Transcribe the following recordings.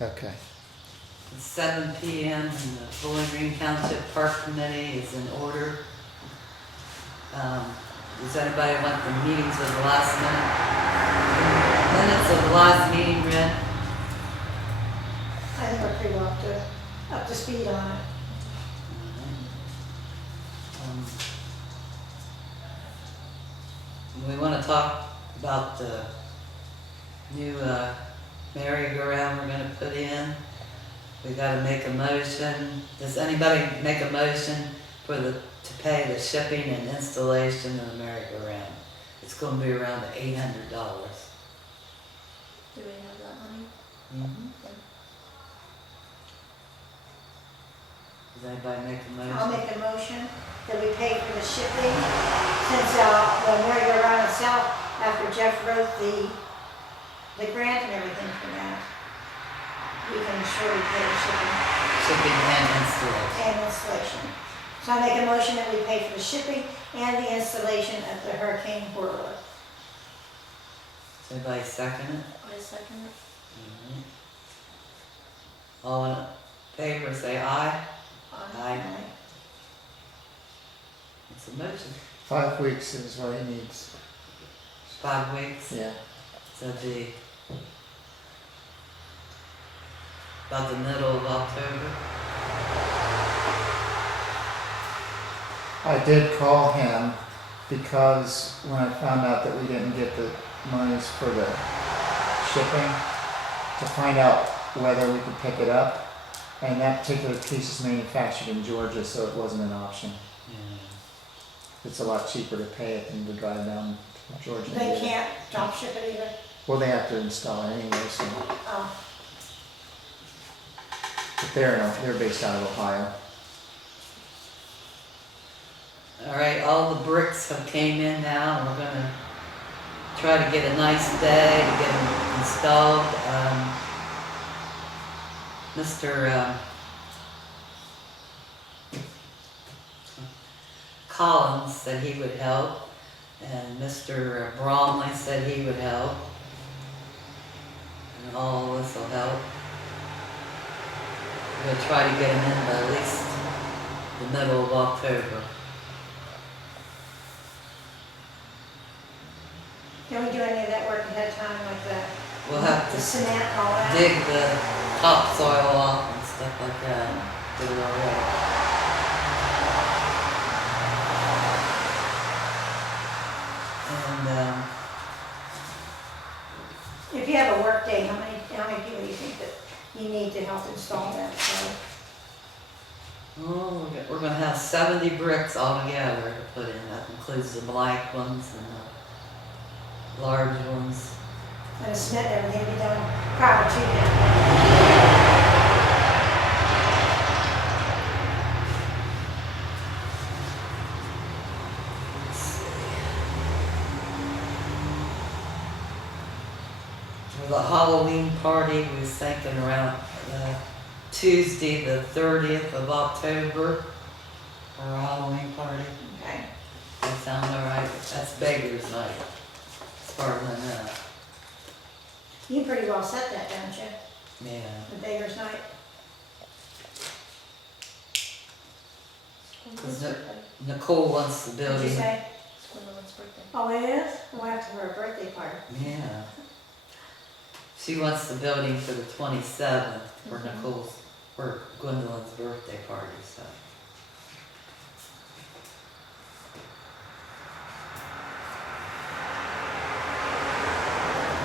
Okay. It's 7 p.m. and the Bowling Green Township Park Committee is in order. Does anybody want the meetings of the last minutes of the last meeting read? I think we're pretty well up to speed on it. We want to talk about the new merry-go-round we're going to put in. We got to make a motion. Does anybody make a motion to pay the shipping and installation of the merry-go-round? It's going to be around $800. Do we have that money? Mm-hmm. Does anybody make a motion? I'll make a motion that we pay for the shipping, since the merry-go-round itself, after Jeff wrote the grant and everything for that, we can surely pay the shipping Shipping and installation. and installation. So I make a motion that we pay for the shipping and the installation of the Hurricane Whirler. Does anybody second it? I second it. Mm-hmm. All in favor say aye. Aye. It's a motion. 5 weeks is what he needs. 5 weeks. Yeah. So the about the middle of October. I did call him because when I found out that we didn't get the monies for the shipping, to find out whether we could pick it up. And that particular piece is manufactured in Georgia, so it wasn't an option. It's a lot cheaper to pay it than to drive down to Georgia. They can't drop ship it either. Well, they have to install it anyway, so. Oh, But they're based out of Ohio. All right, all the bricks have came in now, and we're gonna try to get a nice day to get them installed. Mr. Collins said he would help, and Mr. Bromley said he would help, and all of this will help. We're gonna try to get them in by at least the middle of October. can we do any of that work ahead of time like that? We'll have The to cement and all that? dig the topsoil off and stuff like that. Do it all right. And If you have a work day, how many people do you think that you need to help install that? So, we're gonna have 70 bricks altogether to put in. That includes the black ones and the large ones. and the cement and everything be done prior to that. Let's see. For the Halloween party, we was thinking around Tuesday, the 30th of October, for our Halloween party. Okay. That sound alright? That's Beggar's Night, as far as I know. You pretty well set that, don't you? Yeah. The Beggar's Night. Is it- Nicole wants the What'd you building. say? It's Gwendolyn's birthday. Oh, it is? We'll have to have a birthday party. Yeah. She wants the building for the 27th for Mhm. Nicole's, for Gwendolyn's birthday party, so.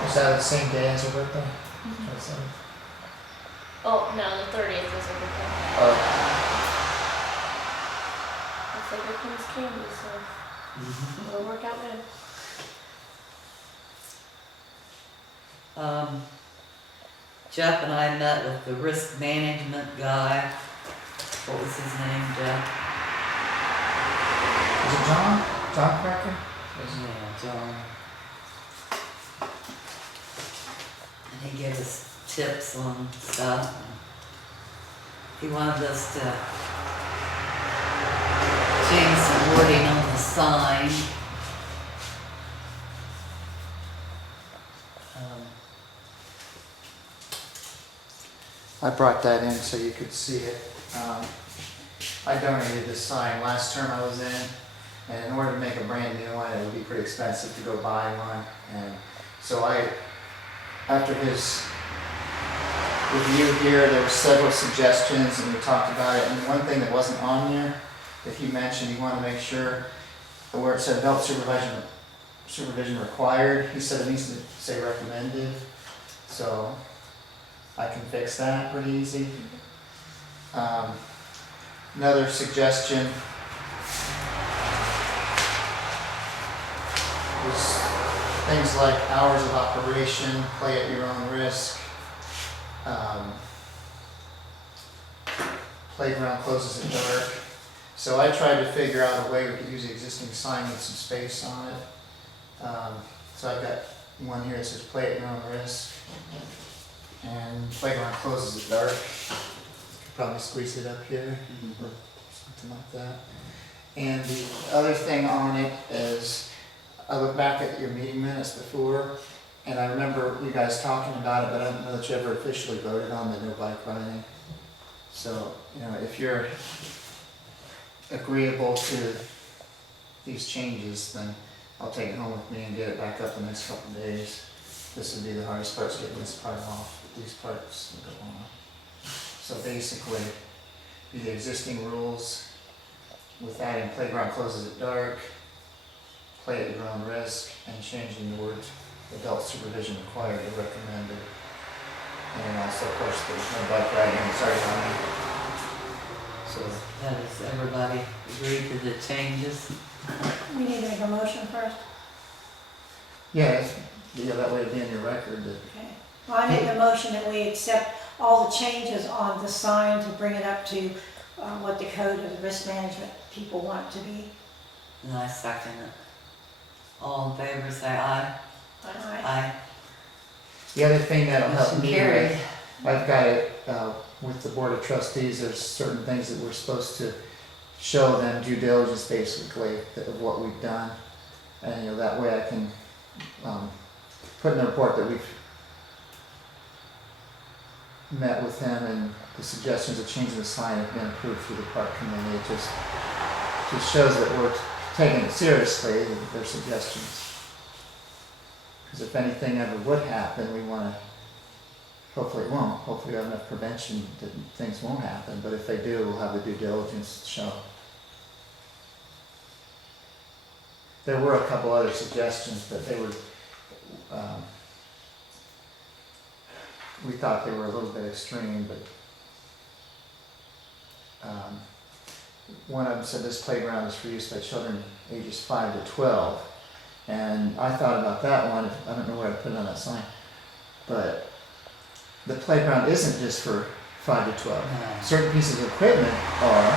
Was that the same day as your birthday? Mhm. Or something? Oh, no, the 30th is her birthday. Oh, It's like here comes candy, so it'll work out good. Jeff and I met with the risk management guy. What was his name, Jeff? is it John? John Cracker? Yeah, John. And he gave us tips on stuff. He wanted us to change some wording on the sign. I brought that in so you could see it. I donated this sign last term I was in, and in order to make a brand new one, it would be pretty expensive to go buy one. And so after his review here, there were several suggestions, and we talked about it. And one thing that wasn't on there that he mentioned, he wanted to make sure where it said adult supervision required, he said it needs to say recommended. So I can fix that pretty easy. Another suggestion was things like hours of operation, play at your own risk, playground closes at dark. So I tried to figure out a way we could use the existing sign with some space on it. So I've got one here that says play at your own risk, and playground closes at dark. Could probably squeeze it up here or something like that. And the other thing on it is, I look back at your meeting minutes before, and I remember you guys talking about it, but I don't know that you ever officially voted on the no bike riding. So, if you're agreeable to these changes, then I'll take it home with me and get it back up the next couple of days. This would be the hardest part, is getting this part off. These parts will go on. So basically, the existing rules with adding playground closes at dark, play at your own risk, and changing the words adult supervision required to recommended. And also, of course, there's no bike riding, sorry, Tommy. So, Does everybody agree to the changes? We need to make a motion first. yeah, that way it'd be in your record that, Okay. Well, I make a motion that we accept all the changes on the sign to bring it up to what the code of the risk management people want it to be. And I second it. All in favor, say aye. Aye. Aye. the other thing that'll help Motion me carried. with, I've got it, with the Board of Trustees, there's certain things that we're supposed to show them due diligence basically of what we've done. And that way I can put in the report that we've met with him and the suggestions of changing the sign have been approved through the park committee. It just shows that we're taking it seriously, their suggestions. Because if anything ever would happen, we want to, hopefully it won't, hopefully we have enough prevention that things won't happen, but if they do, we'll have the due diligence to show. There were a couple other suggestions, but they were, we thought they were a little bit extreme, but one of them said this playground is for use by children ages 5 to 12. And I thought about that one, I don't know where I put it on that sign, but the playground isn't just for 5 to 12. No. Certain pieces of equipment are,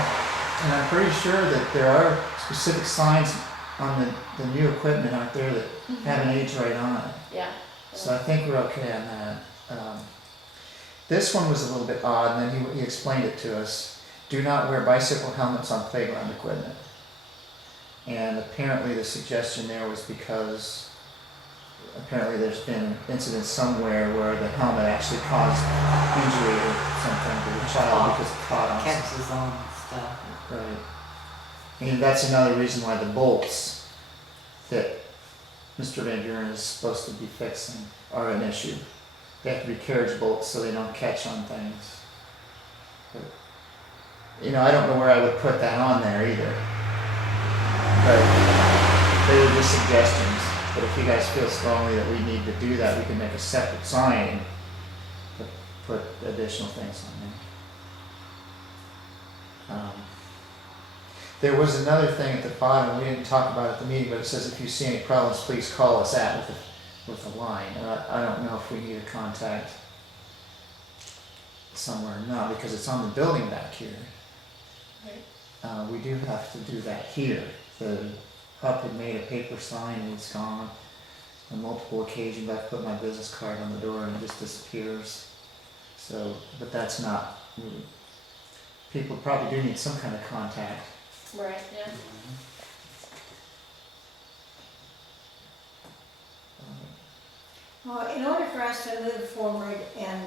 and I'm pretty sure that there are specific signs on the new equipment out there that have an age right on it. Yeah. So I think we're okay on that. This one was a little bit odd, and then he explained it to us. Do not wear bicycle helmets on playground equipment. And apparently the suggestion there was because apparently there's been incidents somewhere where the helmet actually caused injury or something to the child because it caught on something. Catches on and stuff. Right. And that's another reason why the bolts that Mr. Van Buren is supposed to be fixing are an issue. They have to be carriage bolts so they don't catch on things. But, I don't know where I would put that on there either. But they were just suggestions. But if you guys feel strongly that we need to do that, we can make a separate sign to put additional things on there. There was another thing at the bottom, we didn't talk about it at the meeting, but it says if you see any problems, please call us with a line. And I don't know if we need a contact somewhere or not, because it's on the building back here. Right. We do have to do that here. The Hup had made a paper sign and it's gone. On multiple occasions I've put my business card on the door and it just disappears. So, but that's not, people probably do need some kind of contact. Right, yeah. Well, in order for us to move forward and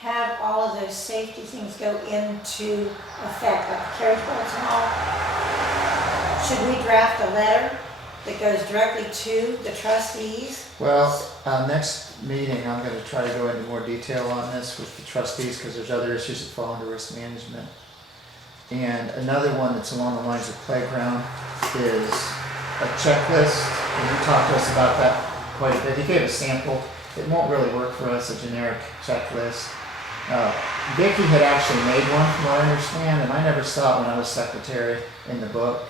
have all of those those safety things go into effect, like carriage bolts and all, should we draft a letter that goes directly to the trustees? Well, next meeting, I'm gonna try to go into more detail on this with the trustees, because there's other issues that fall under risk management. And another one that's along the lines of playground is a checklist, and you talked to us about that quite a bit. He gave a sample. It won't really work for us, a generic checklist. Vicki had actually made one, from what I understand, and I never saw it when I was secretary in the book.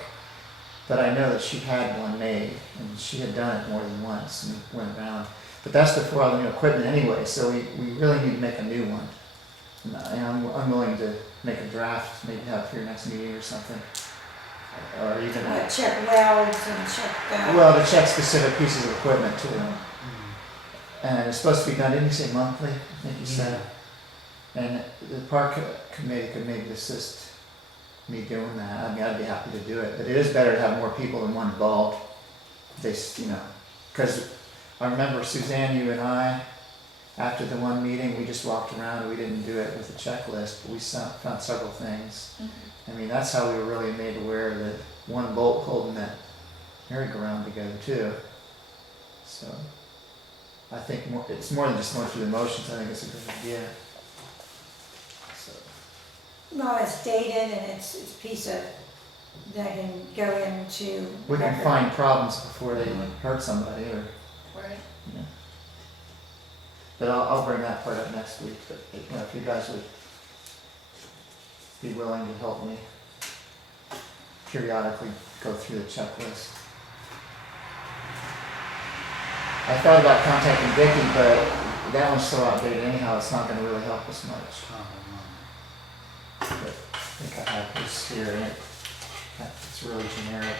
But I know that she had one made, and she had done it more than once and went around. But that's before all the new equipment anyway, so we really need to make a new one. And I'm willing to make a draft, maybe have it for your next meeting or something. Or even, Check welds and check, well, to check specific pieces of equipment too. And it's supposed to be done, didn't you say monthly? I think you said. And the park committee could maybe assist me doing that. I mean, I'd be happy to do it, but it is better to have more people than one involved. Because I remember Suzanne, you and I, after the one meeting, we just walked around and we didn't do it with a checklist, but we found several things. I mean, that's how we were really made aware that one bolt holding that merry-go-round together too. So I think it's more than just going through the motions. I think it's a good idea. So. no, it's dated and it's a piece of, that can go into. We can record. find problems before they hurt somebody, or Right. you know. But I'll bring that part up next week. But if you guys would be willing to help me periodically go through the checklist. I thought about contacting Vicki, but that one's so outdated anyhow. It's not going to really help us much. But I think I have this here, and it's really generic.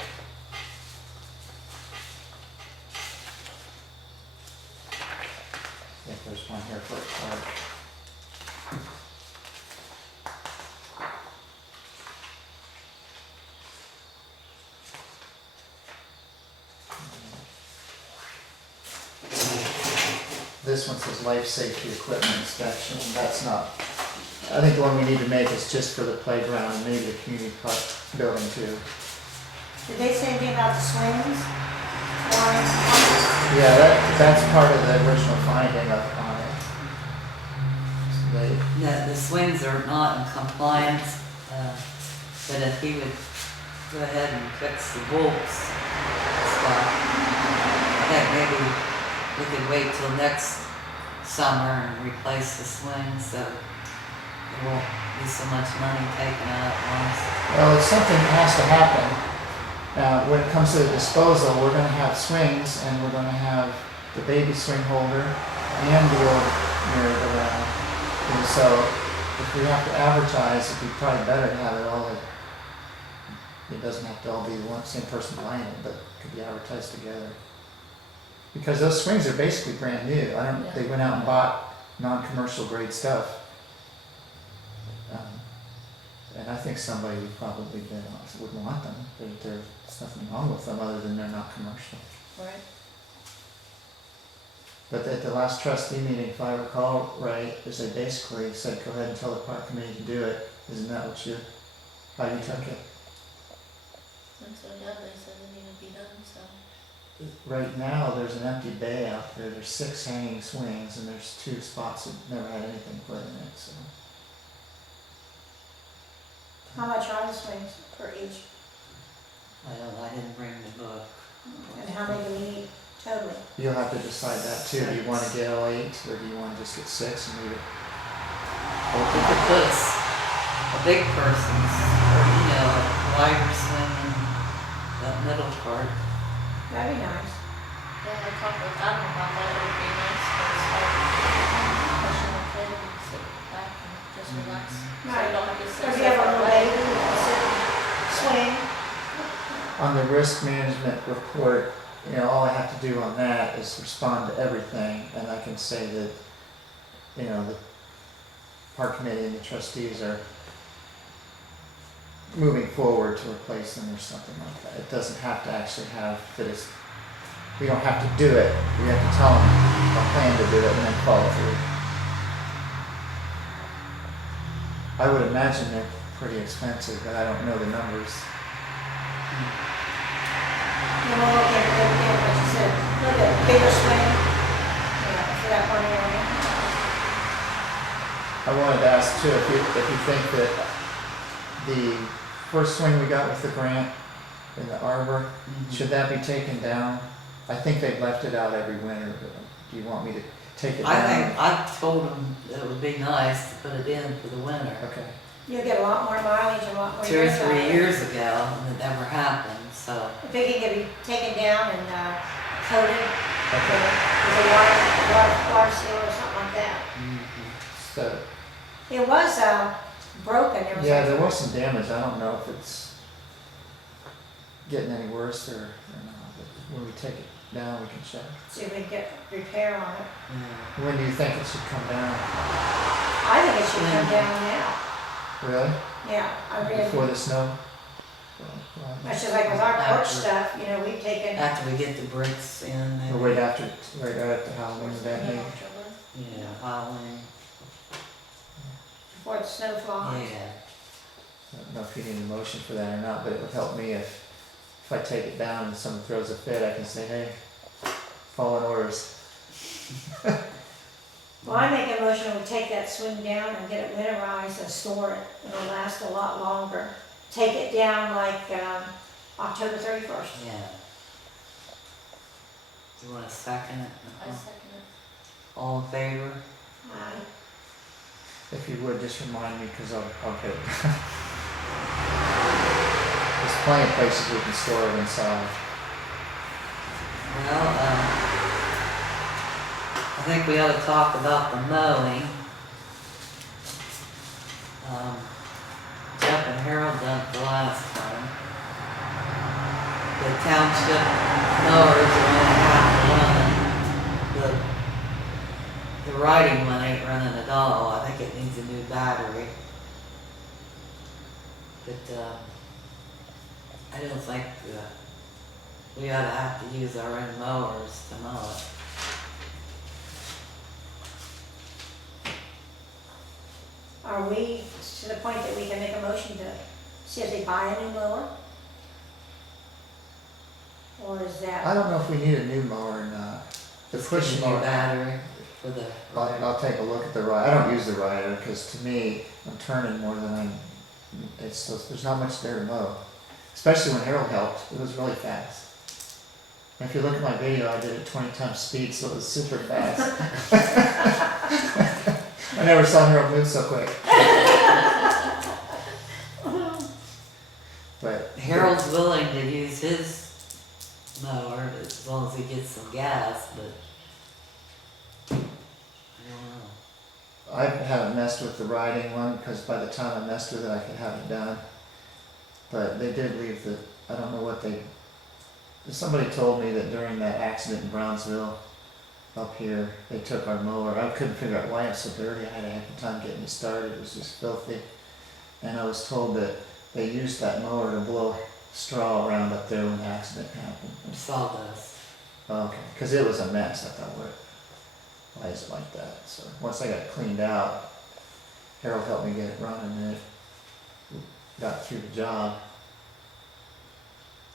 I think there's one here for a card. This one says life safety equipment inspection. That's not, I think the one we need to make is just for the playground and maybe the community park building too. Did they say anything about the swings? Or, Yeah, that's part of the original finding on it. So No, the swings are not in compliance, but if he would go ahead and fix the bolts stuff, I think maybe we could wait till next summer and replace the swings, so there won't be so much money taken out at once. Well, it's something that has to happen. When it comes to the disposal, we're going to have swings, and we're going to have the baby swing holder and the old merry-go-round. And so, if we have to advertise, it'd be probably better to have it all. It doesn't have to all be the same person buying it, but it could be advertised together. Because those swings are basically brand new. They went out and bought non-commercial grade stuff. And I think somebody would probably would want them. There's nothing wrong with them other than they're not commercial. Right. But at the last trustee meeting, if I recall right, is they basically said, go ahead and tell the park committee to do it. Isn't that how you took it? And so, yeah, they said they need to be done, so. Right now, there's an empty bay out there. There's 6 hanging swings, and there's 2 spots that never had anything put in it. So how much are the swings for each? I didn't bring the book. And how many do we need totally? you'll have to decide that too. Do you want to get all 8, or do you want to just get 6 and leave it? Well, we could put a big person's, or a wider swing in that middle part. That'd be nice. Yeah, I talked with Adam about that, it would be nice to start pushing the kid and sit back and just relax. So you don't have to sit If so you have a far little away. baby, you can sit, swing. On the risk management report, all I have to do on that is respond to everything, and I can say that, the park committee and the trustees are moving forward to replace them or something like that. It doesn't have to actually have that it's, we don't have to do it. We have to tell them a plan to do it and then follow through. I would imagine they're pretty expensive, but I don't know the numbers. And we'll look at it again, like you said, look at bigger swing, for that one area. I wanted to ask too, if you think that the first swing we got with the grant in the arbor, should that be taken down? I think they've left it out every winter, but do you want me to take it down? I told them that it would be nice to put it in for the winter. Okay, You'll get a lot more mileage and a lot more 2 or years out of 3 it. years ago, and it never happened, so. If it can be taken down and coated okay. with a water seal or something like that. So, It was broken. yeah, there was some damage. I don't know if it's getting any worse or not, but when we take it down, we can check. See if we can get repair on it. Yeah. When do you think it should come down? I think it should come down now. Really? Yeah, I really. Before the snow? That's just like with our porch After. stuff, we've taken. After we get the bricks in, Or and wait after Halloween, that day? yeah, Halloween, Before the snow flies. yeah. I don't know if you need a motion for that or not, but it would help me if I take it down and someone throws a fit, I can say, hey, following orders. Well, I make a motion, we take that swing down and get it winterized and store it. It'll last a lot longer. Take it down like October 31st. Yeah. Do you want to second it? I second it. All in favor? Aye. If you would, just remind me, because I'll get it. There's plenty of places we can store it inside. Well, I think we ought to talk about the mowing. Jeff and Harold done it the last time. The township mowers are only half running. The riding one ain't running at all. I think it needs a new battery. But, I don't think, we ought to have to use our own mowers to mow it. Are we to the point that we can make a motion to see if they buy a new mower? Or is I that, don't know if we need a new mower or not. The Just push get a new mower, battery for the. I'll take a look at the rider. I don't use the rider, because to me, I'm turning more than there's not much there to mow. Especially when Harold helped, it was really fast. And if you look at my video, I did it 20 times speed, so it was super fast. I never saw Harold move so quick. But Harold's willing to use his mower as long as he gets some gas, but I don't know. I haven't messed with the riding one, because by the time I messed with it, I could have it done. But they did leave I don't know what somebody told me that during that accident in Brownsville up here, they took our mower. I couldn't figure out why it's so dirty. I had a heck of a time getting it started. It was just filthy. And I was told that they used that mower to blow straw around up there when the accident happened. Sawdust. Okay, because it was a mess. I thought, why is it like that? So once I got it cleaned out, Harold helped me get it running, and it got through the job.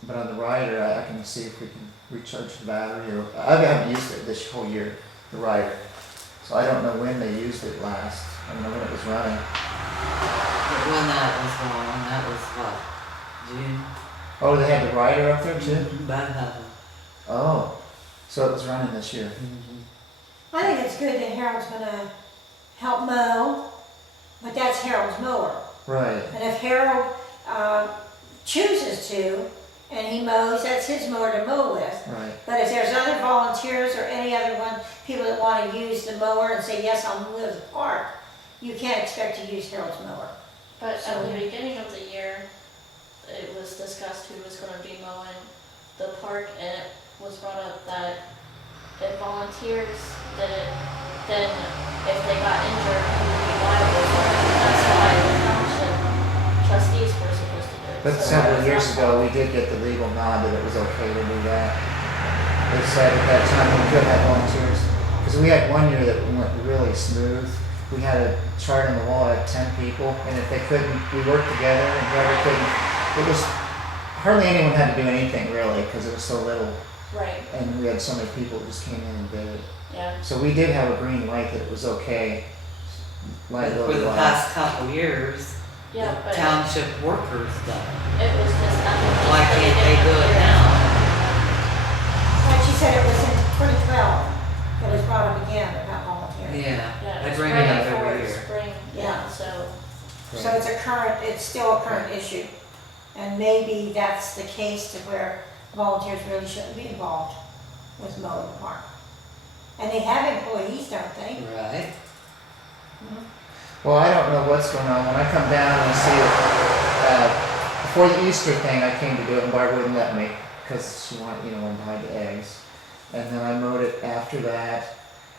But on the rider, I can see if we can recharge the battery, or I haven't used it this whole year, the rider. So I don't know when they used it last. I don't know when it was running. But when that was going, that was what, June? Oh, they had the rider up there too? About nothing. Oh, so it was running this year. I think it's good that Harold's gonna help mow, but that's Harold's mower. Right. And if Harold chooses to, and he mows, that's his mower to mow with. Right. But if there's other volunteers or any other people that want to use the mower and say, yes, I'll move the park, you can't expect to use Harold's mower. But at the beginning of the year, it was discussed who was gonna be mowing the park, and it was brought up that if volunteers did it, then if they got injured, who would be liable for it? That's why the township trustees were supposed to do it. But So several that's years not- ago, we did get the legal nod that it was okay to do that. They said at that time we could have volunteers, because we had one year that went really smooth, we had a chart on the wall at 10 people, and if they couldn't, we worked together, and whoever couldn't, it was, hardly anyone had to do anything really, because it was so little, Right, and we had so many people that just came in and did it. yeah, So we did have a green light that it was okay, But for liability the wise. past couple years, yeah, the but township workers done it. it was just nothing. Why can't they do it now? Like she said, it was in 2012 that was brought up again about volunteering. Yeah, Yeah, they it's bring it up spring every for year. Spring, Yeah. yeah, so, So it's still a current issue. And maybe that's the case to where volunteers really shouldn't be involved with mowing the park. And they have employees, don't they? Right. Well, I don't know what's going on. When I come down and see it, before the Easter thing, I came to do it, and Barb wouldn't let me because she wanted to hide the eggs. And then I mowed it after that,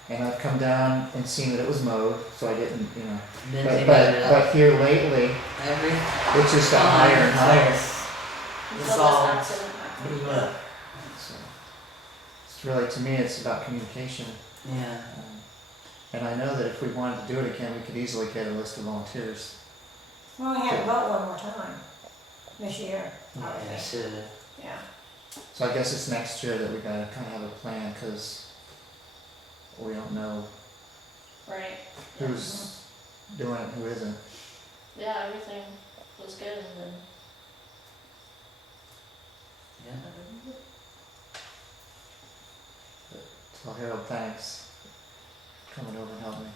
and I've come down and seen that it was mowed, so I didn't, Then But, they but, mowed it up but here lately, every it just got higher and higher. It's until all this accident happened. blew up. So it's really, to me, it's about communication. Yeah. And I know that if we wanted to do it again, we could easily get a list of volunteers. Well, we had to vote one more time this year. I would Yeah, think. should. Yeah. So I guess it's next year that we gotta kind of have a plan, because we don't know Right, who's doing it, who isn't. yeah, everything was good and then. Yeah. So Harold, thanks for coming over and helping me.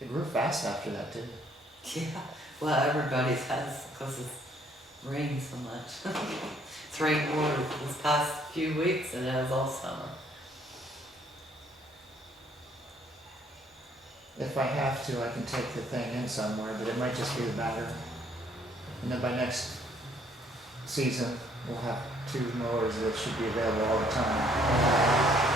It grew fast after that, didn't it? Yeah. Well, everybody's has because it's rained so much. It's rained more this past few weeks than it has all summer. If I have to, I can take the thing in somewhere, but it might just be the batter. And then by next season, we'll have 2 mowers that should be available all the time.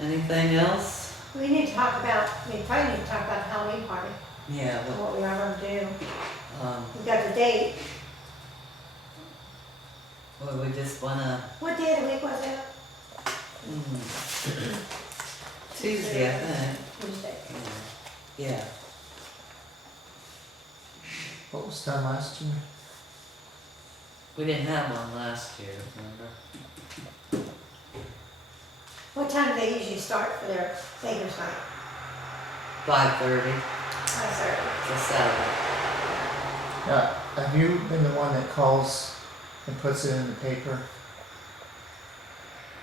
Anything else? We probably need to talk about the Halloween party Yeah. and what we are gonna do. Well, We got the date. we just wanna. What day of the week was it? Tuesday, I think. Tuesday. Yeah. What was done last year? We didn't have one last year, remember? What time do they usually start for their Baker's night? 5:30 5:30. to 7. Now, have you been the one that calls and puts it in the paper?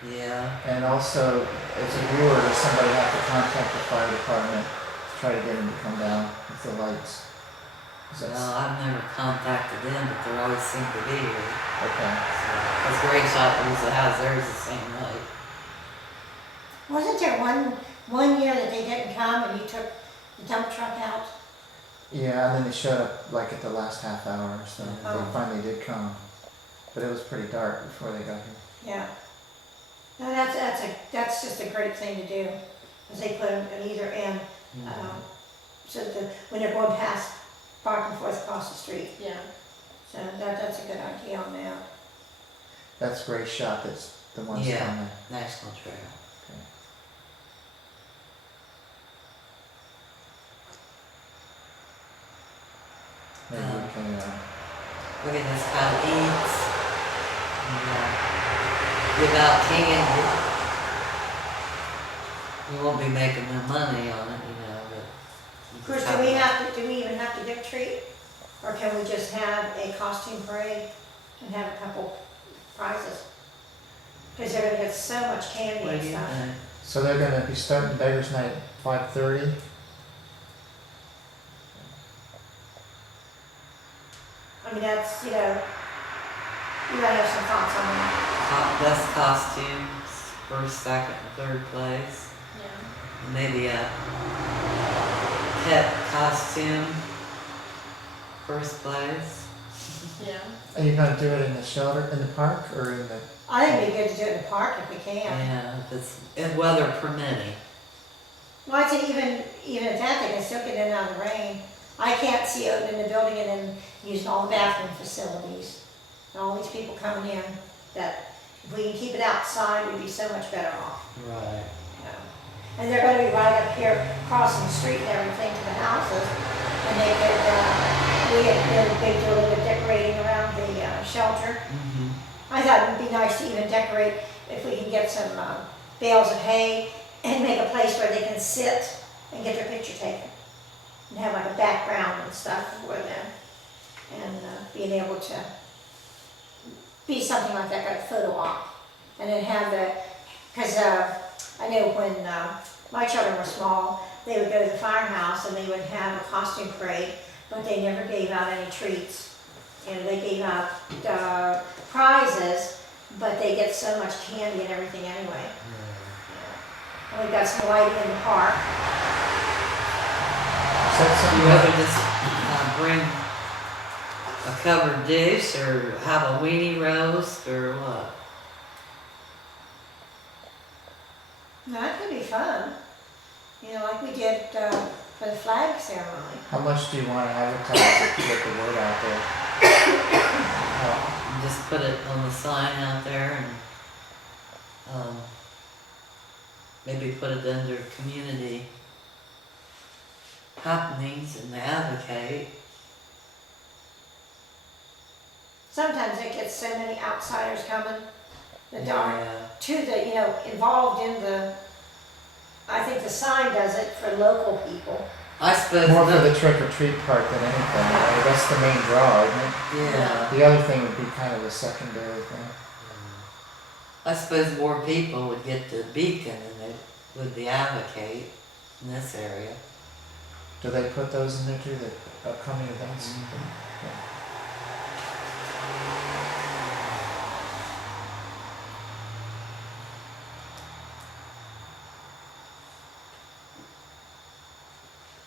Yeah. And also, as a viewer, does somebody have to contact the fire department to try to get them to come down with the lights? Is that Well, I've never contacted them, but they always seem to be here. okay? Because Great Shot usually has theirs the same night. Wasn't there one year that they didn't come and you took the dump truck out? Yeah, and then they showed up like at the last half hour, so Oh. they finally did come. But it was pretty dark before they got here. Yeah. No, that's just a great thing to do, is they put them at either end, so that when they're going past, back and forth across the street. Yeah, So that's a good idea on that. That's Great Shot, that's the ones Yeah. coming. National Trail. Okay. Maybe we can, Look at this how it eats. Without King, you won't be making no money on it, but. Of course, do we even have to get a treat? Or can we just have a costume parade and have a couple prizes? Because they're gonna get so much candy What and do you stuff. think? so they're gonna be starting Beggars Night at 5:30. I mean, that's, you gotta have some thoughts on that. Best costumes, first, second, and third place. yeah. Maybe a pet costume, first place. Yeah, Are you gonna do it in the shelter, in the park, or in the? I think it'd be good to do it in the park if we can. Yeah, if weather permitting. Well, I'd say even at that, they can still get in and out of the rain. I can't see opening the building and then using all the bathroom facilities. And all these people coming in that, If we can keep it outside, we'd be so much better off. Right. You know. And they're gonna be right up here, crossing the street and everything to the houses. And they could, we had did a big deal of decorating around the shelter. Mm-hmm. I thought it'd be nice to even decorate, if we can get some bales of hay and make a place where they can sit and get their picture taken. And have like a background and stuff for them. And being able to be something like that, like a photo op. And then have the, because I know when my children were small, they would go to the firehouse and they would have a costume parade, but they never gave out any treats. You know, they gave out prizes, but they get so much candy and everything anyway. And we've got some lighting in the park. Is that You something ever just bring a covered dish or have a weenie roast or what? Now, that could be fun. You know, like we did for the flag ceremony. how much do you want to advertise to get the word out there? You just put it on the sign out there and maybe put it under community happenings and advocate. Sometimes it gets so many outsiders coming that aren't Yeah. to the, you know, involved in the, I think the sign does it for local people. I suppose. More for the trick or treat part than anything, right? That's the main draw, isn't it? Yeah. The other thing would be kind of a secondary thing. I suppose more people would get the beacon than they would the advocate in this area. Do they put those in there too, the upcoming events?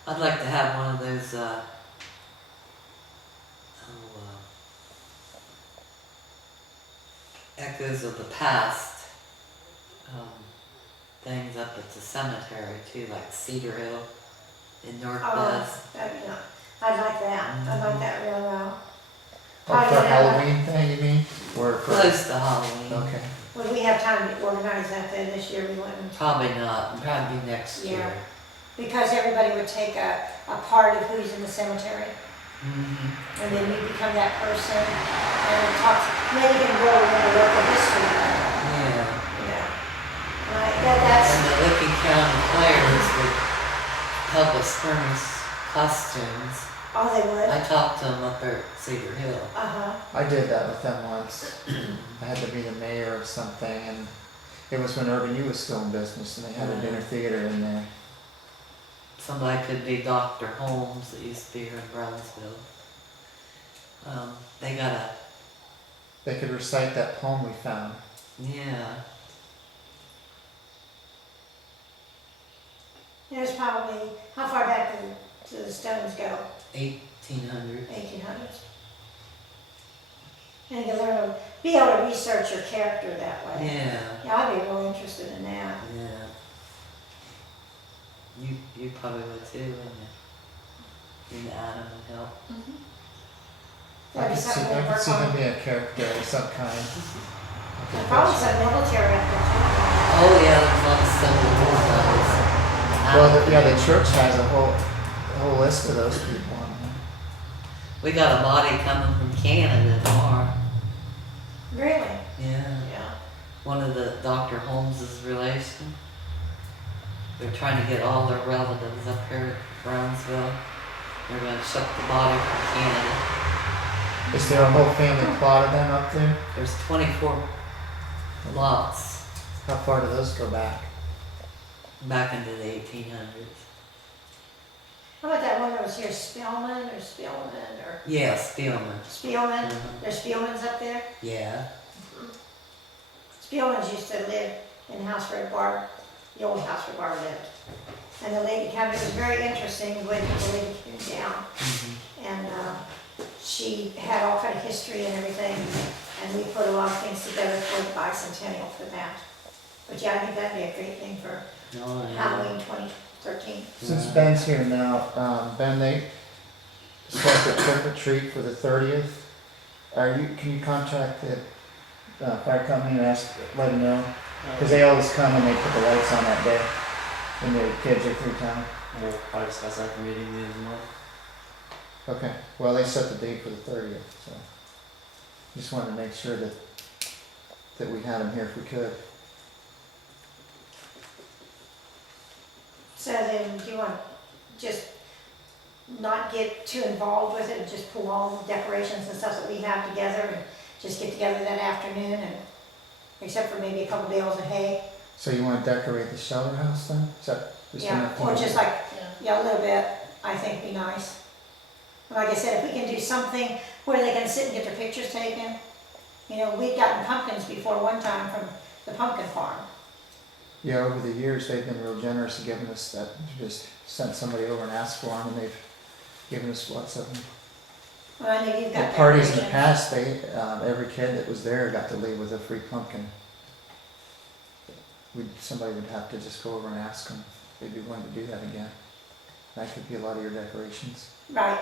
I'd like to have one of those, echoes of the past things up at the cemetery too, like Cedar Hill in Northwest. I'd like that. I'd like that real well. Oh, for a Halloween thing, you mean? Or for, Close to Halloween. okay. Would we have time to organize that then this year? We wouldn't. Probably not. Probably next Yeah. year. Because everybody would take a part of who's in the cemetery. Mm-hmm. And then we become that person and talk, maybe even go over the local history. Yeah. You know. That's, And the Licking County players would help us furnish costumes. oh, they would? I talked to them up there at Cedar Hill. Uh-huh. I did that with them once. I had to be the mayor of something, and it was when Urban U was still in business, and they had a dinner theater in there. Somebody could be Dr. Holmes that used to be here in Brownsville. They got a, They could recite that poem we found. yeah, There's probably, how far back do the stones go? 1800. 1800s. And you learn to be able to research your character that way. Yeah, Yeah, I'd be really interested in that. yeah. You probably would too, wouldn't you? And Adam would help. I That'd could be see, something to I could work see him on. being a character of some kind. And probably some military up there Oh yeah, there's a lot of Civil War guys. Well, the church has a whole list of those people on there. We got a body coming from Canada tomorrow. too. Really? Yeah. Yeah. One of the Dr. Holmes's relation. They're trying to get all their relatives up here at Brownsville. They're going to ship the body from Canada. Is there a whole family plot of them up there? There's 24 lots How far do those go back? back into the 1800s. How about that one that was here, Spielman or Yeah, Spielman. Spielman? Mhm. There's Spielmans up there? Yeah. Spielmans used to live in the house where Barb, the old house where Barb lived. And the lady came, it was very interesting when the lady came down. Mm-hmm. And she had all kind of history and everything. And we put a lot of things together for the bicentennial for that. But yeah, I think that'd be a great thing for Oh, yeah. Halloween 2013. Since Yeah. Ben's here now, Ben, they set the trick or treat for the 30th. Can you contact fire company and let them know? Cause they always come and they put the lights on that day when the kids are through town. We'll probably discuss that for meeting the end of the month. Okay, well, they set the date for the 30th, so just wanted to make sure that we had them here if we could. So then, do you want to just not get too involved with it and just pull all the decorations and stuff that we have together and just get together that afternoon and, except for maybe a couple bales of hay? So you want to decorate the shelter house then? Is that just Yeah, enough or time? just like, Yeah. yeah, a little bit, I think be nice. Like I said, if we can do something where they can sit and get their pictures taken. You know, we'd gotten pumpkins before one time from the pumpkin farm. Yeah, over the years, they've been real generous in giving us that. Just sent somebody over and asked for them, and they've given us lots of them. Well, I know you've got At parties in the decorations. past, every kid that was there got to leave with a free pumpkin. Somebody would have to just go over and ask them if they'd be willing to do that again. That could be a lot of your decorations. Right,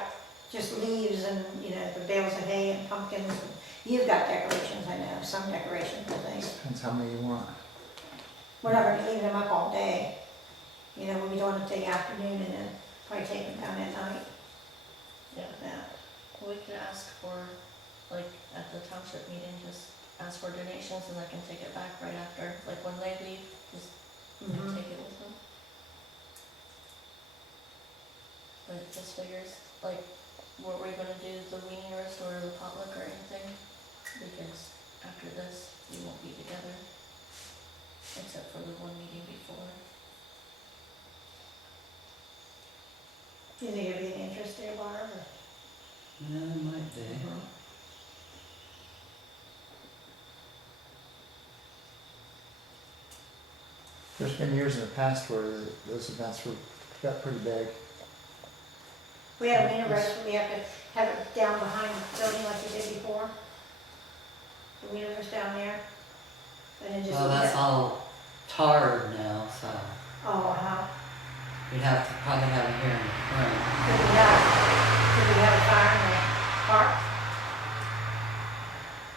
just leaves and, you know, the bales of hay and pumpkins. And you've got decorations, I know, some decorations and things. Depends how many you want. We're not gonna be leaving them up all day. You know, we'll be doing it the afternoon and then probably take them down at night. Yeah. Yeah. We could ask for, like, at the township meeting, just ask for donations and I can take it back right after, like when they leave, just Mhm. take it with them. But it just figures, like, were we gonna do the weenie roast or the potluck or anything? Because after this, we won't be together, except for the one meeting before. Do you think it'd be an interest there, Barb? or- Yeah, it might be. There's been years in the past where those events got pretty big. We had a wiener roast, but we have to have it down behind the building like we did before. The wiener roast down there. And then just. Well, that's all tarred now, so Oh, how, you'd have to probably have it here in the room. did we have a fire in the park?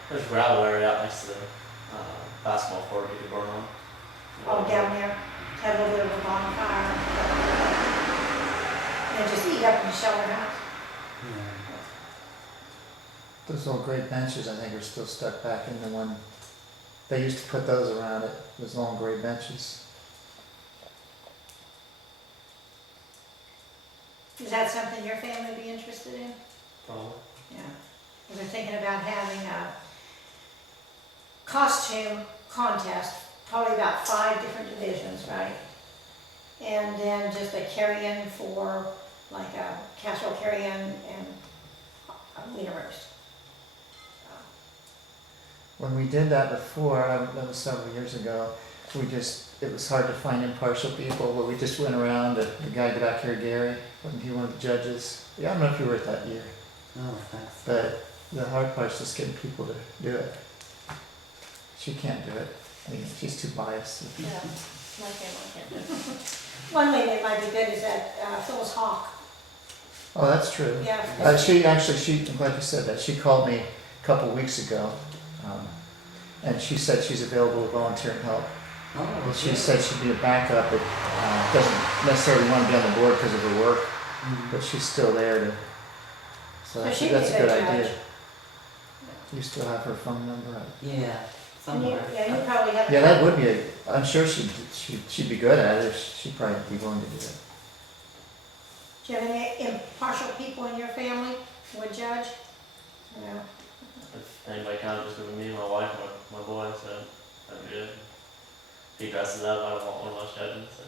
There's a gravel area out next to the basketball court you could burn on. Oh, down there, had a little bit of a bonfire. And just eat up in the shelter house. Yeah. Those old great benches, I think, are still stuck back in the one. They used to put those around it, those long gray benches. Is that something your family would be interested in? Probably. Yeah. We were thinking about having a costume contest, probably about 5 different divisions, right? And then just a carry-in for, like a casserole carry-in and a wiener roast. When we did that before, that was several years ago, it was hard to find impartial people, but we just went around, the guy back here, Gary, wasn't he one of the judges? Yeah, I don't know if you were at that year, Oh, thanks. but the hard part's just getting people to do it. She can't do it, I mean, she's too biased. Yeah, my family can't do it. One way that might be good is that Phyllis Hawk. Oh, that's true. Yeah. I'm glad you said that, she called me a couple weeks ago, and she said she's available to volunteer and help. Oh, And she good. said she'd be a backup, but doesn't necessarily want to be on the board because of her work, Mhm. but she's still there to, so So that's, she'd be that's a a good good idea. judge. You still have her phone number? Yeah, And you, somewhere. yeah, you probably have. Yeah, that would be I'm sure she'd be good at it, she'd probably be willing to do it. Do you have any impartial people in your family who would judge? No. If anybody counts, just with me, my wife, my boy, so that'd be good. If he dresses up, I don't want one of us judging, so.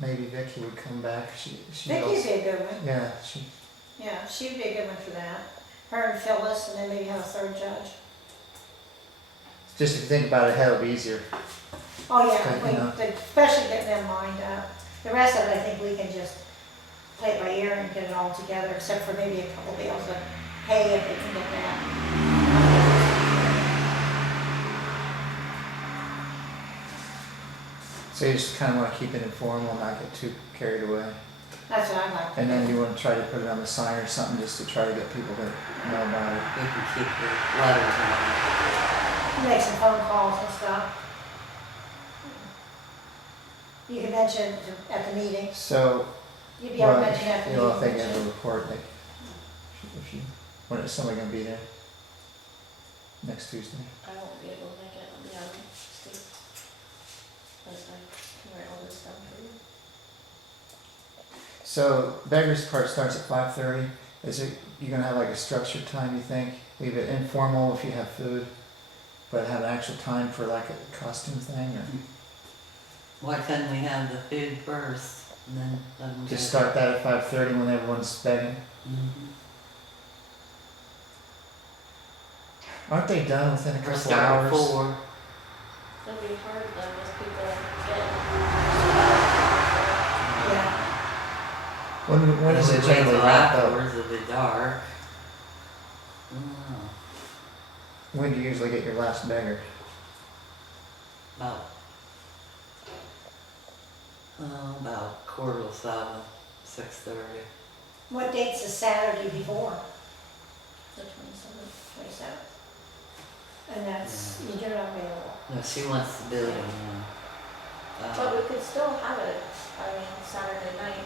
Maybe Vicky would come back, she Vicky'd also, be a good one. yeah, Yeah, she'd be a good one for that. Her and Phyllis, and then maybe have a 3rd judge. just if you think about it, it'll be easier. Oh, yeah, Okay, yeah. especially getting them lined up. The rest of it, I think we can just play it by ear and get it all together, except for maybe a couple bales of hay if we can get that. So you just kind of want to keep it informal, not get too carried away. That's what I'd like. And then you wanna try to put it on the sign or something, just to try to get people to know about it. We can keep the letters on. Make some phone calls and stuff. You can mention it at the meeting. So, You'd be able to well, mention it at the you know, if they meeting. get a report, like, if you, when is somebody gonna be there? Next Tuesday? I won't be able to make it, I'll be out of state. But I can write all this down for you. So Beggars Cart starts at 5:30. Is it, you gonna have like a structured time, you think? Leave it informal if you have food, but have an actual time for like a costume thing, or Why couldn't we have the food first and then let them just go? start that at 5:30 when everyone's begging? Mhm. Aren't they done within a Or couple start at hours? 4. That'd be hard though, with people Yeah, When is If it we wait generally till wrapped up? afterwards, it'll be dark. Oh, When do you usually get your last beggar? about, about 6:45, 6:30. what date's the Saturday before, the 27th. 27th? And that's, you're not available. No, she wants the building, yeah. But we could still have it, I mean, Saturday night,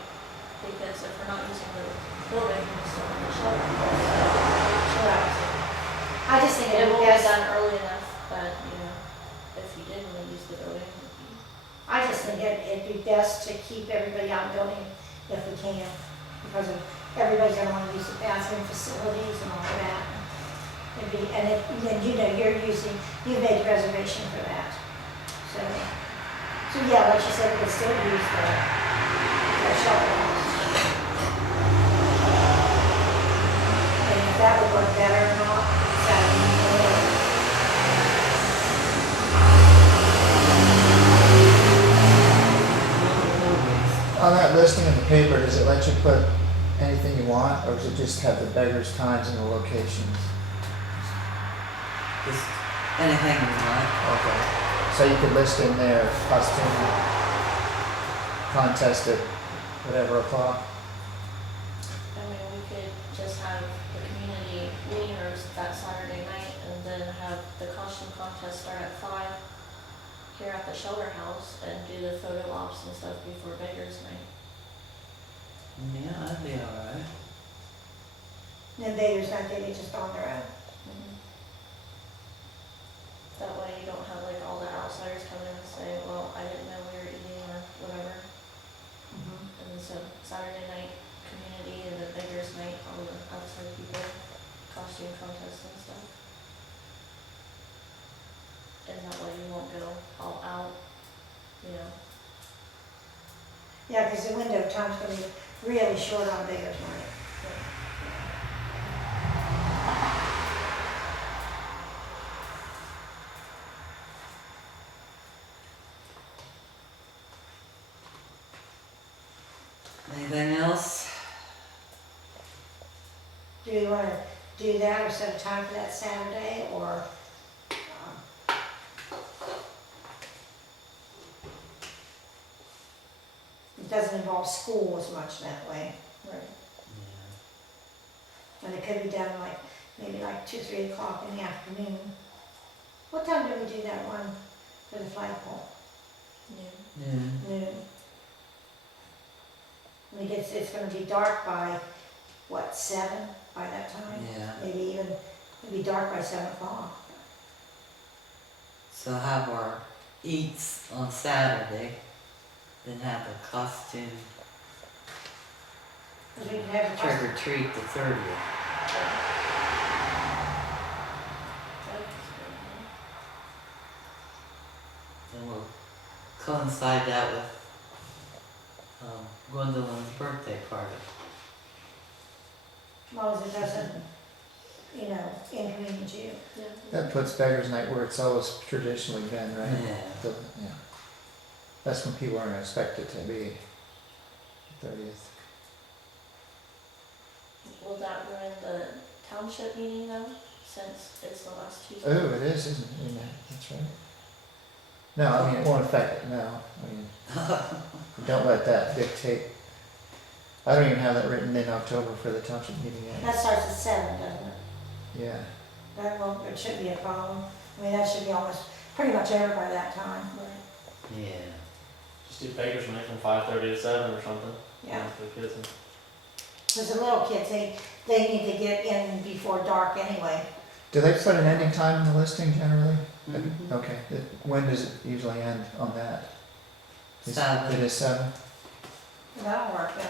because if we're not using the building, we still have the shelter. Correct. I just think It it would won't be be best, done early enough, but, you know, if you did want to use the building, it would be. I just think it'd be best to keep everybody out building if we can, because of, everybody's gonna wanna use the bathroom facilities and all of that. It'd be, and it, then you know, you made reservation for that. So yeah, like you said, we could still use the shelter house. And if that would work better or not, Saturday morning. On that listing in the paper, does it let you put anything you want, or does it just have the beggars' times and the locations? Just anything you want. Okay. So you could list in there costume contest at whatever o'clock. I mean, we could just have the community wieners that Saturday night and then have the costume contest start at 5 here at the shelter house and do the photo ops and stuff before Beggars Night. Yeah, that'd be alright. Then Beggars Night, they be just on their own. That way you don't have like all the outsiders come in and say, well, I didn't know we were eating or whatever. And then so Saturday night, community, and then Beggars Night, all the outside people, costume contest and stuff. And that way you won't go all out, you know. Yeah, because the window of time's gonna be really short on Beggars Night. Anything else? Do you want to do that or set a time for that Saturday, or? It doesn't involve school as much that way, Right. Yeah. and it could be done like, maybe like 2, 3 o'clock in the afternoon. What time do we do that one for the flagpole? Yeah. Yeah. Noon. I mean, it's gonna be dark by, what, 7 by that time? Yeah. Maybe even, it'll be dark by 7 o'clock. So have our eats on Saturday, then have a costume 'Cause we can have a trick or treat the 30th. And we'll coincide that with Gwendolyn's birthday party. as long as it doesn't, you know, inconvenience you. Yeah. That puts beggars' night where it's always traditionally been, right? Yeah. Yeah. That's when people aren't expect it to be 30th. Will that ruin the township meeting though, since it's the last Tuesday? Oh, it is, isn't it? Yeah, that's right. No, I mean, it won't affect it, no. I mean, don't let that dictate I don't even have that written in October for the township meeting yet. That starts at 7, doesn't it? Yeah. That won't, it shouldn't be a problem. I mean, that should be almost, pretty much over by that time. Yeah. Just do Baker's from 5:30 to 7 or something. Yeah. For the kids. Because the little kids, they need to get in before dark anyway. Do they put an ending time in the listing generally? Mhm. Okay. When does it usually end on that? It 7. is 7? That'll work then.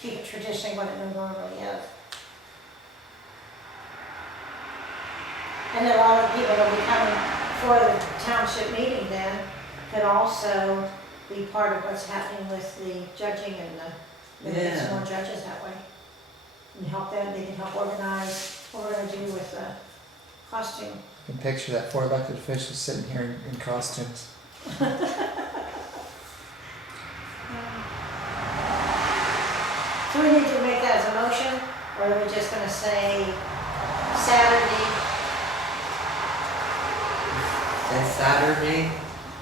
Keep it traditionally what it normally is. And then a lot of people that will be coming for the township meeting then could also be part of what's happening with the judging and maybe get some more judges that way. And help them, they can help organize what we're gonna do with the costume. I can picture that 4 elected officials sitting here in costumes. So we need to make that as a motion, or are we just gonna say Saturday, That's Saturday,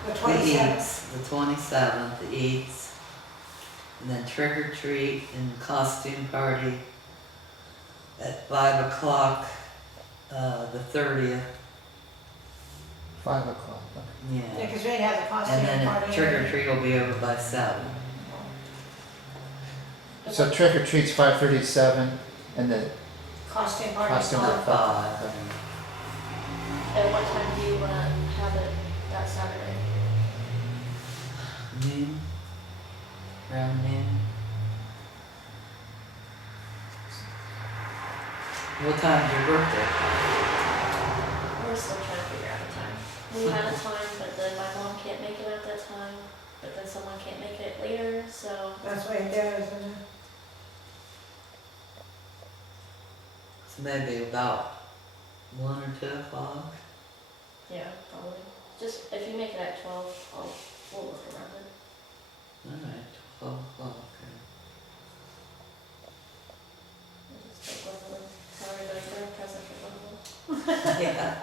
the the 27th? eats, the 27th, the eats. And then trick or treat and costume party at 5 o'clock, the 30th. 5 o'clock. Yeah, Yeah. because we didn't have the costume And party. then trick or treat will be over by 7. So trick or treat's 5:30 to 7, and the Costume party. Costume is at on. 5. At what time do you wanna have it that Saturday? Noon. Around noon. What time's your birthday? We're still trying to figure out a time. We had a time, but then my mom can't make it at that time, but then someone can't make it later, so That's the way it goes, isn't it? So maybe about 1 or 2 o'clock. yeah, probably. Just, if you make it at 12, we'll work around it. Alright, 12 o'clock. We'll just take one of them, tell everybody they're a present for one of them. Yeah,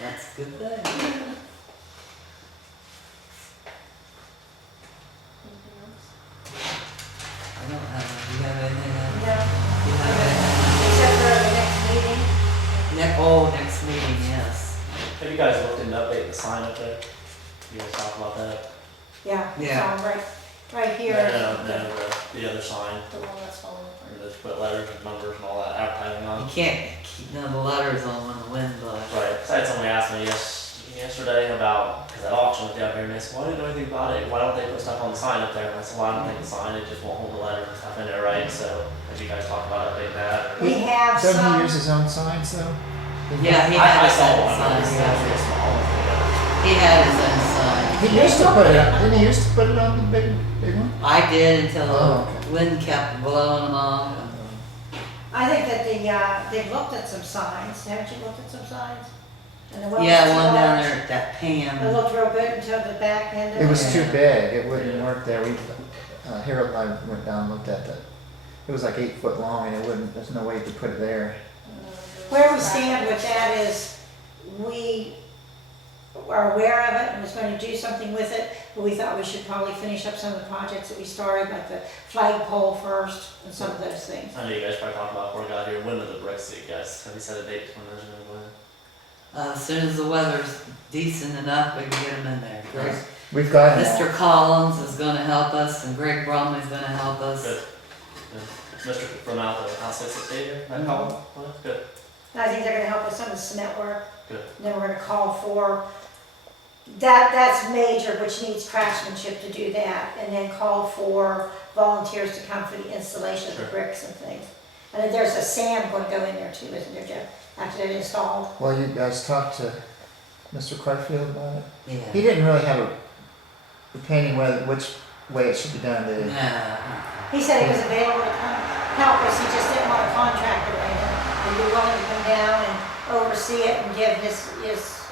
that's a good thing. Anything else? I don't have, do you have anything else? No, Do you have anything? except for the next meeting. Next meeting, yes. Have you guys looked into updating the sign up there? You guys talk about that? Yeah, it's Yeah. on right here. No, the other sign. The one that's falling apart. Where they put letters and numbers and all that advertising You on. can't keep none of the letters on when the wind blows. Right. So I had somebody ask me yesterday about, because that auction went down here, and they said, why didn't you do anything about it? Why don't they put stuff on the sign up there? And I said, well, I don't think the sign, it just won't hold the letters and stuff in there, right? So, have you guys talked about updating that? Or? We have Doesn't he some, use his own signs though? Yeah, he I had his saw own one. sign. It's actually a small one. He had his own sign. He used to put it on, didn't he used to put it on the big one? I did until Oh, the wind kept blowing them off. I think that they've looked at some signs, haven't you looked at some signs? And the one Yeah, that's one down large, there at that It Pam. looked real good until the back end of it. It was too Yeah. big, it wouldn't work there. Harold and I went down and looked at that. It was like 8 foot long and it wouldn't, there's no way you could put it there. Where we stand with that is, we are aware of it and was going to do something with it, but we thought we should probably finish up some of the projects that we started, like the flagpole first and some of those things. I know you guys probably talked about before we got here. When are the bricks that you guys, have you set a date when those are going to go in? As soon as the weather's decent enough, we can get them in there. Greg, We've got it. Mr. Collins is gonna help us and Greg Bromley's gonna help us. Good. Good. Mr. from out the outside Xavier, that column? Good. And I think they're gonna help with some of the cement work. Good. And then we're gonna call for, that's major, which needs craftsmanship to do that. And then call for volunteers to come for the installation of the Sure. bricks and things. And then there's a sand going to go in there too, isn't there, Jeff? After they're installed. Well, you guys talked to Mr. Clarkfield about it? He Yeah. didn't really have a opinion which way it should be done. Nah. He said he was available to come help us, he just didn't want a contractor right now. He'd be willing to come down and oversee it and give his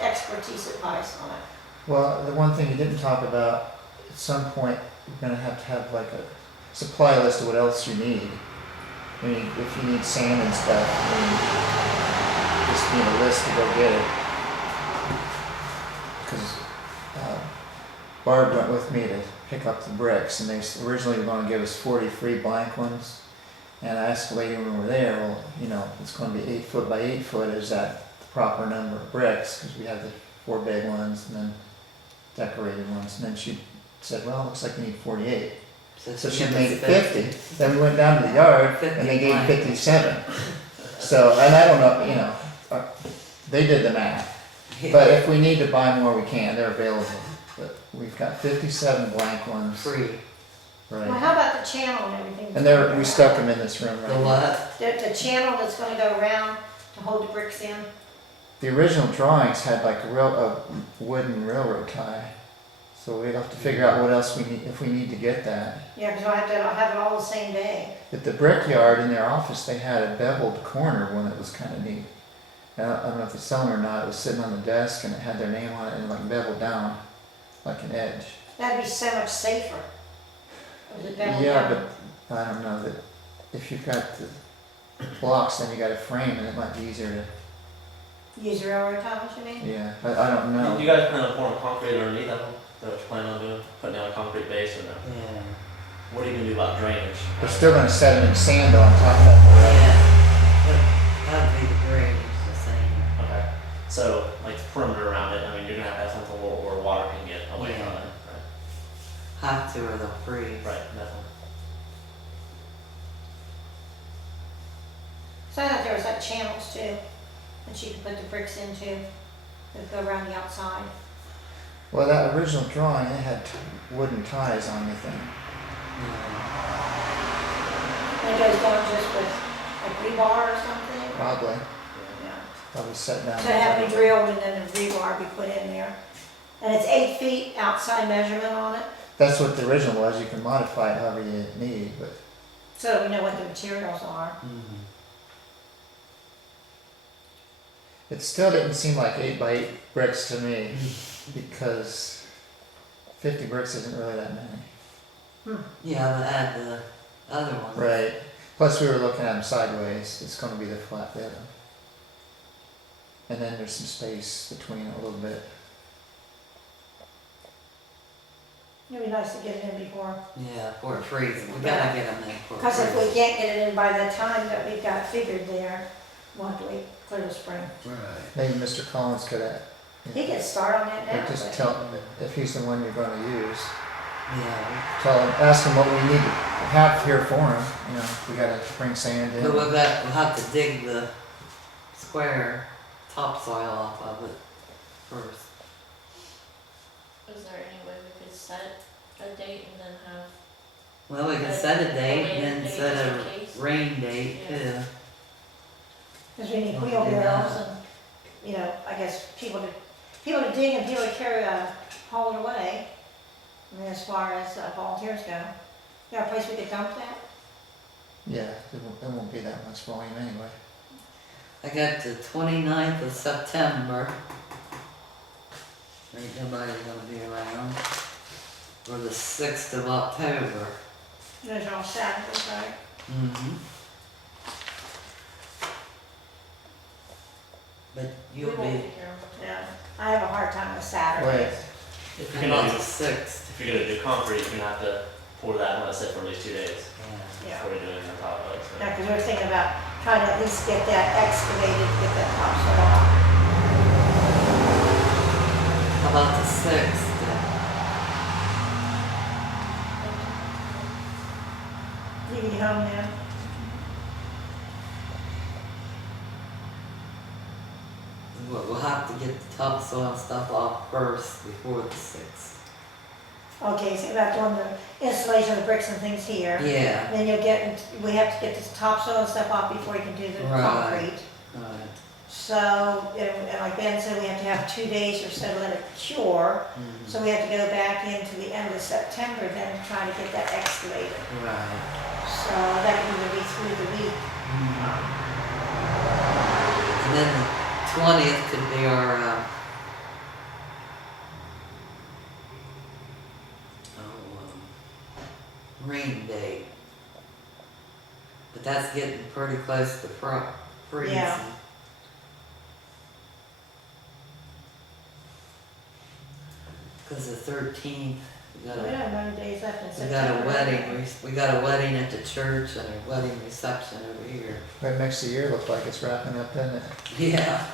expertise advice on it. Well, the one thing he didn't talk about, at some point, you're gonna have like a supply list of what else you need. I mean, if you need sand and stuff, I mean, just need a list to go get it. Cause, Barb went with me to pick up the bricks and they originally were gonna give us 40 free blank ones. And I asked the lady when we were there, well, you know, it's gonna be 8 foot by 8 foot, is that the proper number of bricks? Cause we have the 4 big ones and then decorated ones, and then she said, well, it looks like you need 48. So she give made us it 50, then we went down to the yard, and they gave 57. So, and I don't know, you know, they did the math. But if we need to buy more, we can, they're available. But we've got 57 blank ones. Free. Well, Right. how about the channel and everything? And we stuck them in this room right The now. what? The channel that's gonna go around to hold the bricks in? The original drawings had like a wooden railroad tie. So we'd have to figure out what else we need, if we need to get that. Yeah, because I'll have it all the same day. At the brickyard in their office, they had a beveled corner one that was kind of neat. I don't know if it's selling or not. It was sitting on the desk and it had their name on it and like beveled down, like an edge. That'd be so much safer. Was it beveled Yeah, down? but I don't know that if you've got the blocks, then you got a frame and it might be easier to. Use railroad ties, you mean? Yeah, I don't know. You guys plan on pouring concrete underneath that one? Is that what you plan on doing? Putting down a concrete base or no? Yeah. What are you gonna do about drainage? We're still gonna set it in sand on top of that, right? Yeah. That'd be the drainage, the same. Okay. So, like the perimeter around it, I mean, you're gonna have to have something where water can get away Yeah. from it, Have to or they'll freeze. right? Right, definitely. So I thought there was like channels too, that you could put the bricks into, that go around the outside. Well, that original drawing, it had wooden ties on the thing. Yeah. And it goes down just with like rebar or something? Probably, Yeah. probably set down. So it had to be drilled and then the rebar be put in there. And it's 8 feet outside measurement on it, That's what the original was. You can modify it however you need, but so we know what the materials are. Mhm. it still didn't seem like 8 by 8 bricks to me because 50 bricks isn't really that many. Yeah, but add the other one. Right. Plus, we were looking at them sideways. It's going to be the flat bed. And then there's some space between it a little bit. It'd be nice to get it in before. Yeah, before it freezes. We gotta get them in before it Because if we freezes. can't get it in by the time that we've got figured there, we'll have to wait clear the spring. Right. Maybe Mr. Collins could He can start on that now. or just but- tell if he's the one you're going to use. Yeah. Tell him, ask him what we need to have here for him. You know, we got to bring sand in. But we'll have to dig the square topsoil off of it first. Is there any way we could set a date and then have, Well, we can set a date later and then date set just a in case. rain date Yeah. too. Because we need Wanna do wheelbarrows that? and, you know, I guess people to dig and people to carry, haul it away. I mean, as far as volunteers go. Got a place we could dump that? Yeah, it won't be that much volume anyway. I got the 29th of September. Ain't nobody gonna be around. Or the 6th of October. Those are all Saturdays, right? Mm-hmm. But we you'll won't be, be here. Yeah. I have a hard time with Saturdays. If you're I'm gonna on do, the 6th. if you're gonna do concrete, you're gonna have to pour that and let it sit for at least 2 days Yeah. Yeah. before you do anything on top of it. So. Yeah, because we're thinking about trying to at least get that excavated, get that topsoil off. How about the 6th? You can get home now. We'll have to get the topsoil stuff off first before the 6th. Okay, so about doing the installation of the bricks and things here. Yeah. Then we have to get this topsoil and stuff off before you can do the Right. concrete. Right. So, and like Ben said, we have to have 2 days or so to let it cure. Mhm. So we have to go back into the end of September then and try to get that excavated. Right. So that can either be through the week. And then the 20th could be our, rain date. But that's getting pretty close to freezing. Yeah. Cause the 13th We We got don't a, have many days left in we September. got a wedding, we got a wedding at the church and a wedding reception over here. That makes the year look like it's wrapping up, doesn't it? Yeah.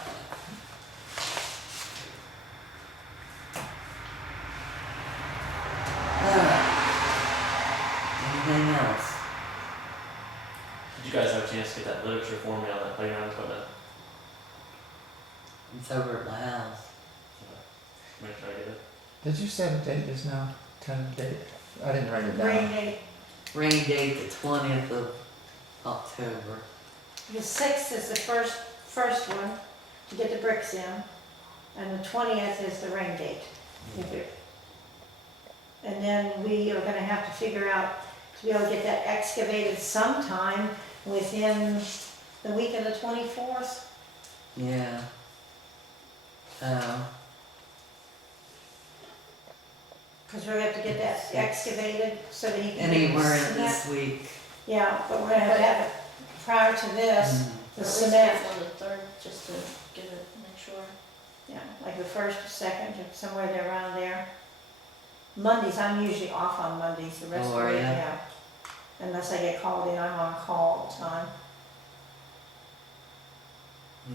Anything else? Did you guys have a chance to get that literature for me on that playground equipment? It's over at my house. Make sure I get it. Did you set a date just now? Tentative date? I didn't write it Rain down. date, Rain date the 20th of October. the 6th is the first one to get the bricks in, and the 20th is the rain date. And then we are gonna have to figure out, to be able to get that excavated sometime within the week of the 24th. Yeah. Because we're gonna have to get that excavated so that he can. Anywhere in cement. this week. Yeah, but we're gonna have it prior to this, Mm. the At least cement, before the third, just to get it, make sure. yeah, like the first, second, or somewhere there around there. Mondays, I'm usually off on Mondays, the rest of Oh, the are week, ya? yeah. Unless I get called in, I'm on call all the time.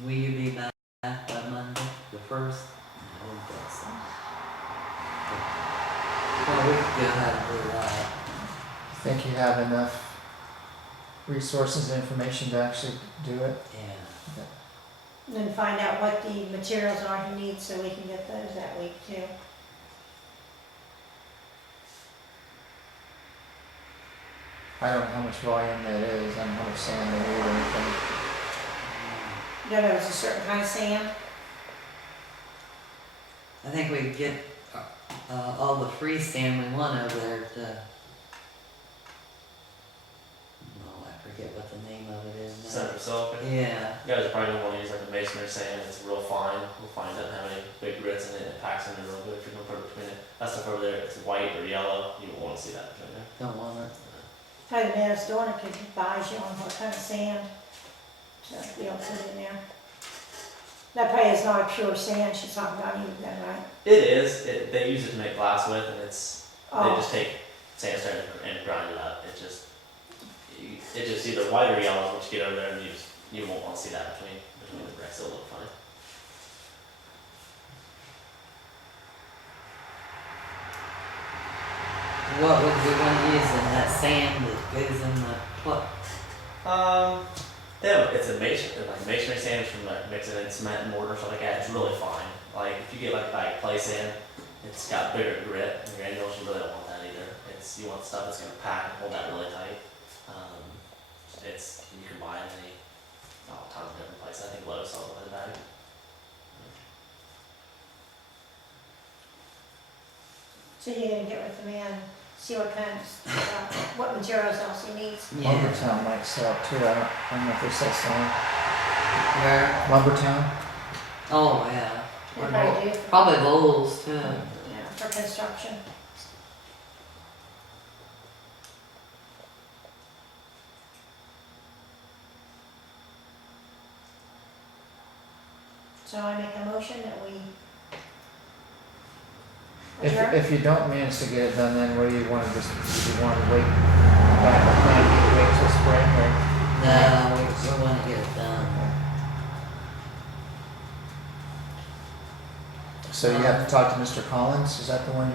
Will you be back by Monday, the 1st? I don't think so. Well, we could go ahead and do that. Think you have enough resources and information to actually do it? Yeah. And then find out what the materials are he needs so we can get those that week too. I don't know how much volume that is, I don't know how much sand they need or anything. You know, there's a certain kind of sand. I think we could get all the free sand we want over there to. Oh, I forget what the name of it is now. Center silicon. Yeah. You guys are probably gonna wanna use like the masonry sand, it's real fine, we'll find it doesn't have any big grits in it, it packs in there real good if you're gonna put it between it. That stuff over there, it's white or yellow, you won't wanna see that between there. Don't want it. Probably the man's daughter could advise you on what kind of sand to be able to put in there. That probably is not a pure sand she's talking about either, then, right? It is, they use it to make glass with and it's, they Oh, just take sandstone and grind it up, it just either white or yellow, once you get over there and you won't wanna see that between the bricks, it'll look funny. What would we want to use in that sand that goes in the what? It's a masonry sand from like mixing in cement and mortar, stuff like that. It's really fine. Like if you get like clay sand, it's got bigger grit and granules. You really don't want that either. You want stuff that's gonna pack and hold that really tight. You can buy it in tons of different places. I think Lowe's sells it by the bag. so you're gonna get with the man, see what what materials else he needs. Lumbertown might sell it too, I don't know if they sell sand. Where? Lumbertown? Oh yeah. They probably do. Probably Lowe's too. Yeah, for construction. So I make a motion that we. adjourn? If you don't manage to get it done, then what do you want to just, do you want to wait, back up plan, wait till spring or? No, we want to get it done. So you have to talk to Mr. Collins, is that the one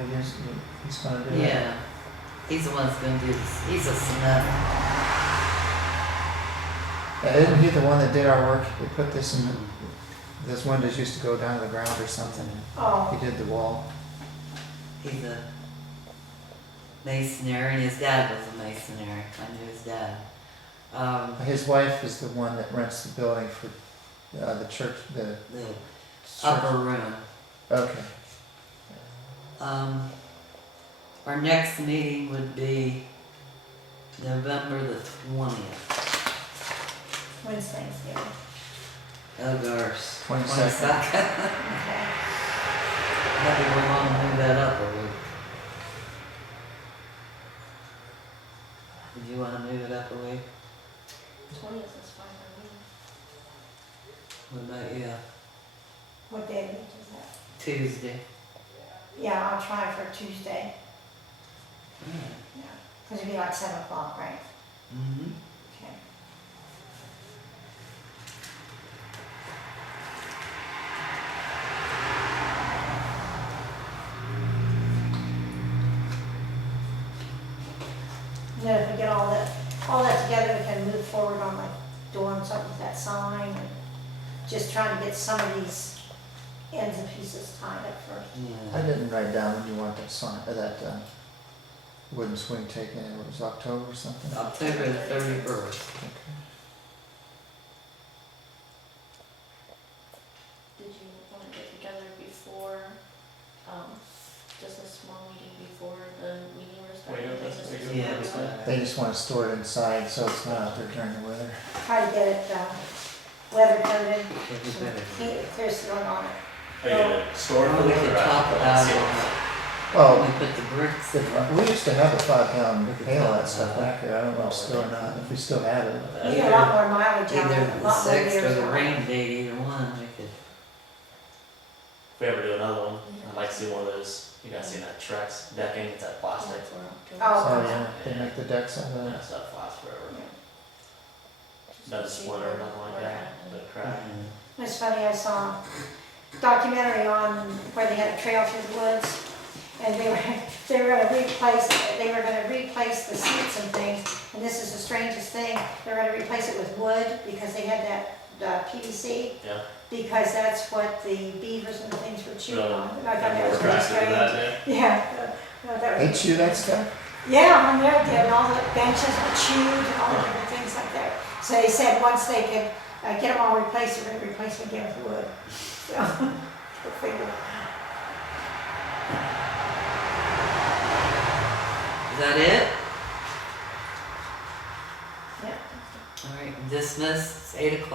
he's gonna do that? Yeah. He's the one that's gonna do this. He's a cement. Isn't he the one that did our work, we put this in, those windows used to go down to the ground or something, Oh, he did the wall. He's a masonry, and his dad was a masonry. I knew his dad. His wife is the one that rents the building for, the church, the The church. upper room. Okay, Our next meeting would be November the 20th. when's Thanksgiving? Oh gosh. 22nd. Okay. Maybe we want to move that up a week. Did you want to move it up a week? 20th is fine for me. What about you? What day of the week is that? Tuesday. Yeah, I'll try for Tuesday. It'd be like 7 o'clock, right? Mm-hmm. Okay. And then if we get all that together, we can move forward on like doing something with that sign and just trying to get some of these ends and pieces tied up first. I Yeah. didn't write down when you want that sign, that wooden swing taken in, it was October or something? October the 31st. Okay. Did you want to get together before, just a small meeting before the meeting we're starting? Wait, that's- Just- wait, Yeah. what's that? They just wanna store it inside, so it's not out there during the weather. Try to get it weather coated, It'd be better. clear sealing on it. Are you gonna store it Well, for we the could winter? top it out Oh, when we put the bricks in. we used to have a 5-pound pail of that stuff back there, I don't know if still or not, if we still have it. You get a lot more mileage out of it, Either a the lot more 6th or years the out. rain date, either one, we could. If we ever do another one, I'd like to see one of those, you guys seen that Trex decking, it's that plastic. Oh, Oh, yeah, they make the decks out of that. That stuff lasts forever. Doesn't splinter or nothing like that, doesn't crack. It's funny, I saw a documentary on where they had a trail through the woods, and they were gonna replace the seats and things, and this is the strangest thing, they were gonna replace it with wood, because they had that PVC, Yeah. because that's what the beavers and the things were chewing Really? on. And I thought that was really Attracted to strange. that, Yeah, that They was. chew that stuff? Yeah, on there, and all the benches were chewed and all the different things like that. So they said once they could get them all replaced, they're gonna replace them again with wood. So, go figure. Is that it? Yeah. All right, dismissed, it's 8 o'clock.